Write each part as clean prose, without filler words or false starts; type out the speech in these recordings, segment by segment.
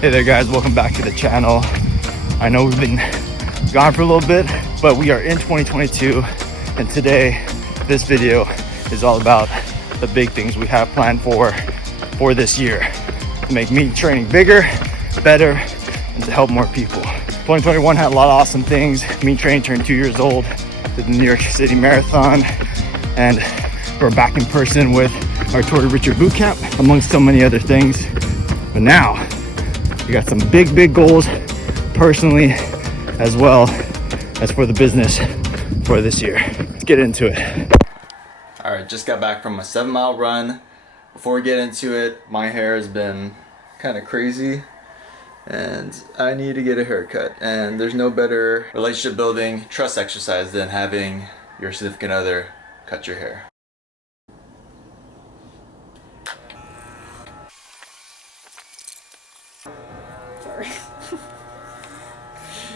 Hey there guys, welcome back to the channel. I know we've been gone for a little bit, but we are in 2022, and today this video is all about the big things we have planned for this year to make meat training bigger, better, and to help more people. 2021 had a lot of awesome things. Meat training turned 2 years old, did the New York City Marathon, and we're back in person with our Tori Richard Bootcamp, amongst so many other things. But now we got some big goals personally, as well as for the business for this year. Let's get into it. All right, just got back from a 7-mile run. Before we get into it, my hair has been kind of crazy and I need to get a haircut. And there's no better relationship building, trust exercise than having your significant other cut your hair. Sorry.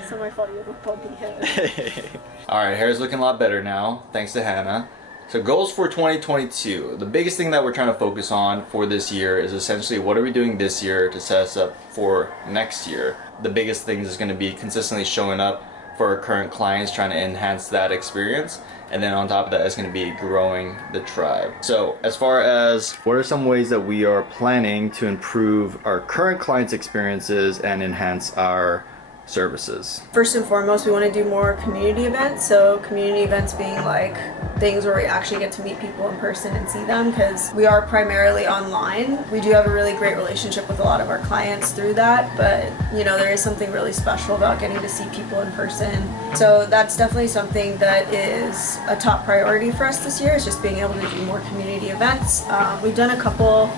It's not my fault you have a bumpy head. Alright, hair's looking a lot better now, thanks to Hannah. So goals for 2022. The biggest thing that we're trying to focus on for this year is essentially what are we doing this year to set us up for next year. The biggest thing is going to be consistently showing up for our current clients, trying to enhance that experience. And then on top of that is going to be growing the tribe. So as far as what are some ways that we are planning to improve our current clients' experiences and enhance our services? First and foremost, we want to do more community events. So community events being like things where we actually get to meet people in person and see them, because we are primarily online. We do have a really great relationship with a lot of our clients through that, but you know, there is something really special about getting to see people in person. So that's definitely something that is a top priority for us this year, is just being able to do more community events. We've done a couple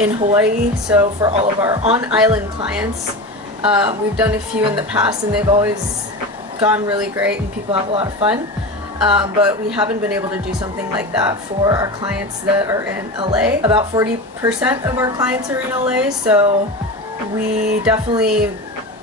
in Hawaii, so for all of our on-island clients. We've done a few in the past and they've always gone really great and people have a lot of fun. But we haven't been able to do something like that for our clients that are in LA. About 40% of our clients are in LA, so we definitely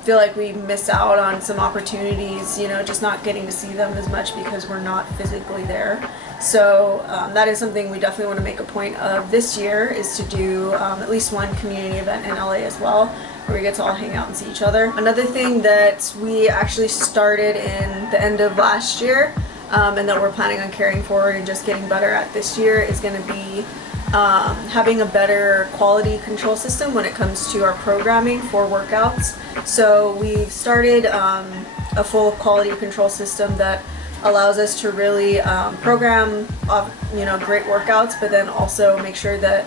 feel like we miss out on some opportunities, you know, just not getting to see them as much because we're not physically there. So that is something we definitely want to make a point of this year, is to do at least one community event in LA as well, where we get to all hang out and see each other. Another thing that we actually started in the end of last year, and that we're planning on carrying forward and just getting better at this year, is going to be having a better quality control system when it comes to our programming for workouts. So we've started a full quality control system that allows us to really program you know, great workouts, but then also make sure that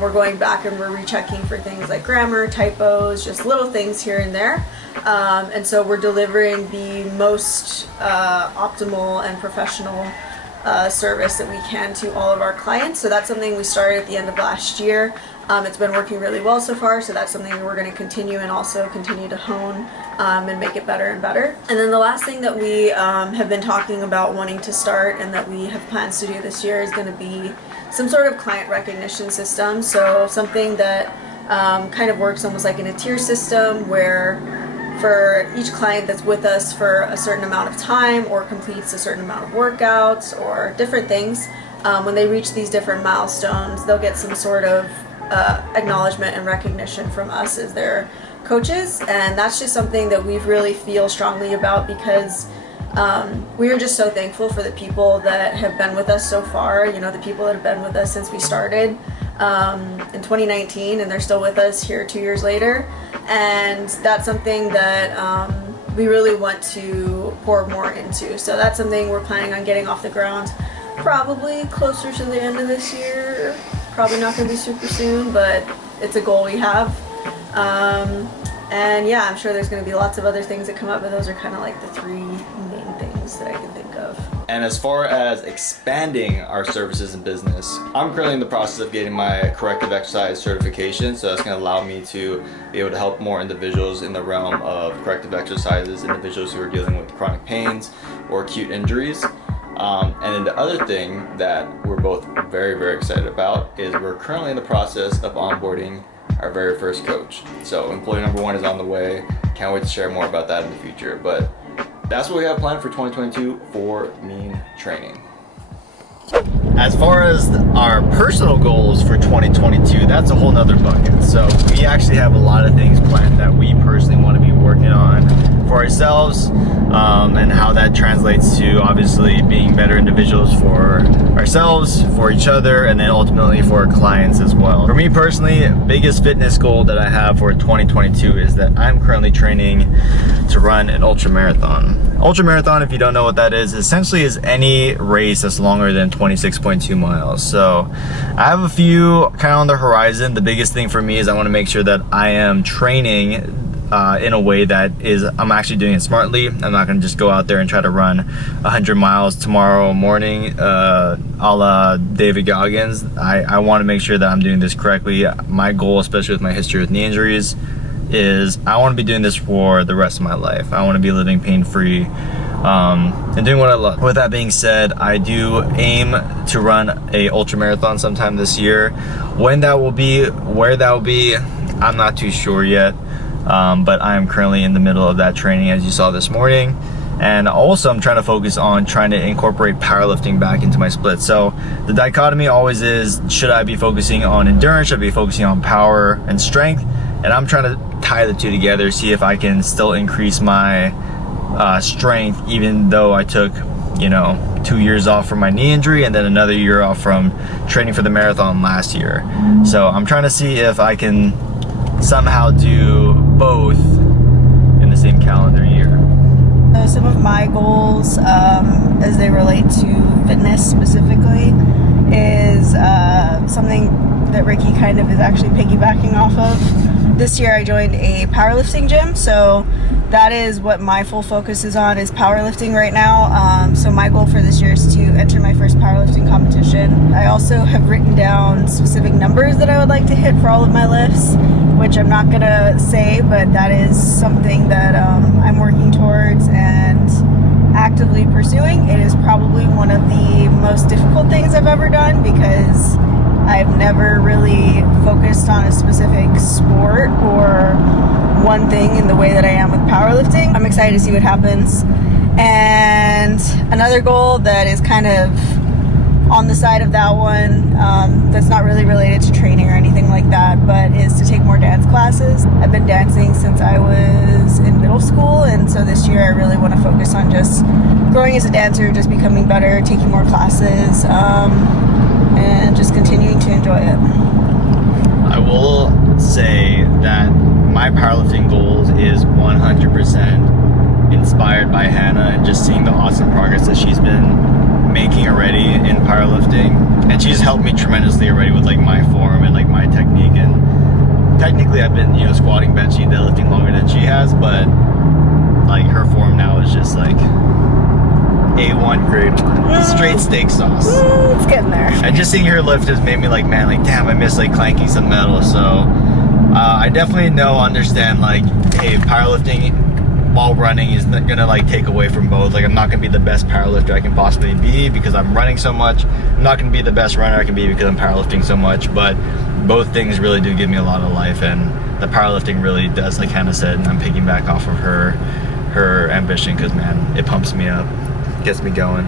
we're going back and we're rechecking for things like grammar, typos, just little things here and there. And so we're delivering the most optimal and professional service that we can to all of our clients. So that's something we started at the end of last year. It's been working really well so far, so that's something we're going to continue and also continue to hone and make it better and better. And then the last thing that we have been talking about wanting to start and that we have plans to do this year is going to be some sort of client recognition system. So something that kind of works almost like in a tier system, where for each client that's with us for a certain amount of time or completes a certain amount of workouts or different things, when they reach these different milestones, they'll get some sort of acknowledgement and recognition from us as their coaches. And that's just something that we really feel strongly about, because we are just so thankful for the people that have been with us so far, you know, the people that have been with us since we started in 2019, and they're still with us here 2 years later. And that's something that we really want to pour more into. So that's something we're planning on getting off the ground probably closer to the end of this year. Probably not going to be super soon, but it's a goal we have. And yeah, I'm sure there's going to be lots of other things that come up, but those are kind of like the three main things that I can think of. And as far as expanding our services and business, I'm currently in the process of getting my corrective exercise certification, so that's going to allow me to be able to help more individuals in the realm of corrective exercises, individuals who are dealing with chronic pains or acute injuries. And then the other thing that we're both very excited about is we're currently in the process of onboarding our very first coach. So employee number 1 is on the way. Can't wait to share more about that in the future. But that's what we have planned for 2022 for Mean Training. as far as our personal goals for 2022, that's a whole nother bucket. So we actually have a lot of things planned that we personally want to be working on for ourselves, and how that translates to obviously being better individuals for ourselves, for each other, and then ultimately for our clients as well. For me personally, biggest fitness goal that I have for 2022 is that I'm currently training to run an ultra marathon. Ultra marathon, if you don't know what that is, essentially is any race that's longer than 26.2 miles. So I have a few kind of on the horizon. The biggest thing for me is I want to make sure that I am training in a way that is, I'm actually doing it smartly. I'm not going to just go out there and try to run 100 miles tomorrow morning a la David Goggins. I want to make sure that I'm doing this correctly. My goal, especially with my history with knee injuries, is I want to be doing this for the rest of my life. I want to be living pain-free and doing what I love. With that being said, I do aim to run a ultra marathon sometime this year. When that will be, where that will be, I'm not too sure yet. But I am currently in the middle of that training, as you saw this morning. And also I'm trying to focus on trying to incorporate powerlifting back into my split. So the dichotomy always is, should I be focusing on endurance? Should I be focusing on power and strength? And I'm trying to tie the two together, see if I can still increase my strength, even though I took, 2 years off from my knee injury and then another year off from training for the marathon last year. So I'm trying to see if I can somehow do both in the same calendar year. So some of my goals, as they relate to fitness specifically, is something that Ricky kind of is actually piggybacking off of. This year I joined a powerlifting gym, so that is what my full focus is on, is powerlifting right now. So my goal for this year is to enter my first powerlifting competition. I also have written down specific numbers that I would like to hit for all of my lifts, which I'm not gonna say, but that is something that I'm working towards and actively pursuing. It is probably one of the most difficult things I've ever done because I've never really focused on a specific sport or one thing in the way that I am with powerlifting. I'm excited to see what happens. And another goal that is kind of on the side of that one, that's not really related to training or anything like that, but is to take more dance classes. I've been dancing since I was in middle school, and so this year I really want to focus on just growing as a dancer, just becoming better, taking more classes, and just continuing to enjoy it. I will say that my powerlifting goals is 100% inspired by Hannah and just seeing the awesome progress that she's been making already in powerlifting. And she's helped me tremendously already with like my form and like my technique. And technically I've been, squatting, benching, deadlifting longer than she has, but like her form now is just like A1 grade 1, straight steak sauce. It's getting there. And just seeing her lift has made me like, man, like damn, I miss like clanking some metal. So I definitely understand like, hey, powerlifting while running is not gonna like take away from both. Like I'm not gonna be the best powerlifter I can possibly be because I'm running so much. I'm not gonna be the best runner I can be because I'm powerlifting so much. But both things really do give me a lot of life, and the powerlifting really does, like Hannah said, and I'm picking back off of her ambition because man, it pumps me up, gets me going.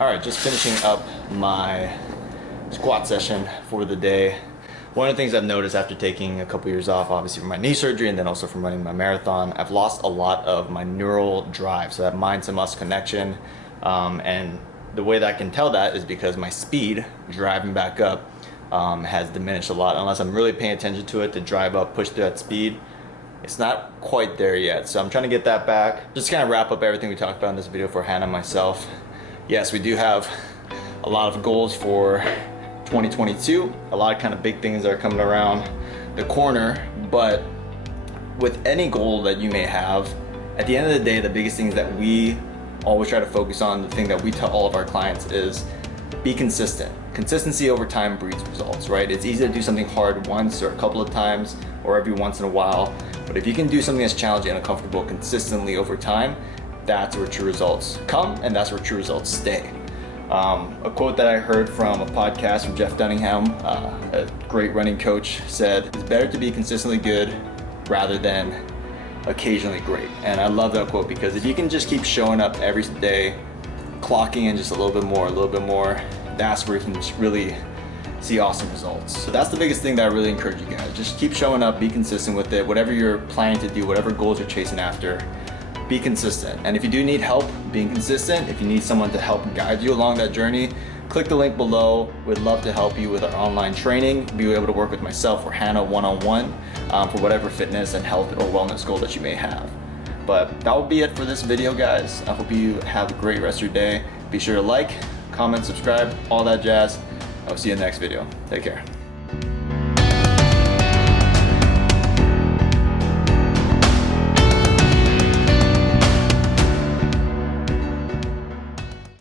All right, just finishing up my squat session for the day. One of the things I've noticed after taking a couple years off, obviously from my knee surgery and then also from running my marathon, I've lost a lot of my neural drive, so that mind to muscle connection. And the way that I can tell that is because my speed driving back up has diminished a lot. Unless I'm really paying attention to it to drive up, push through that speed, it's not quite there yet. So I'm trying to get that back. Just kind of wrap up everything we talked about in this video for Hannah and myself. Yes, we do have a lot of goals for 2022, a lot of kind of big things that are coming around the corner. But with any goal that you may have, at the end of the day, the biggest things that we always try to focus on, the thing that we tell all of our clients is be consistent. Consistency over time breeds results, right? It's easy to do something hard once or a couple of times or every once in a while, but if you can do something that's challenging and uncomfortable consistently over time, that's where true results come, and that's where true results stay. A quote that I heard from a podcast from Jeff Dunningham, a great running coach, said, "It's better to be consistently good rather than occasionally great." And I love that quote, because if you can just keep showing up every day, clocking in just a little bit more, that's where you can really see awesome results. So that's the biggest thing that I really encourage you guys. Just keep showing up, be consistent with it. Whatever you're planning to do, whatever goals you're chasing after, be consistent. And if you do need help being consistent, if you need someone to help guide you along that journey, click the link below. We'd love to help you with our online training, be able to work with myself or Hannah one-on-one for whatever fitness and health or wellness goal that you may have. But that will be it for this video, guys. I hope you have a great rest of your day. Be sure to like, comment, subscribe, all that jazz. I'll see you in the next video. Take care.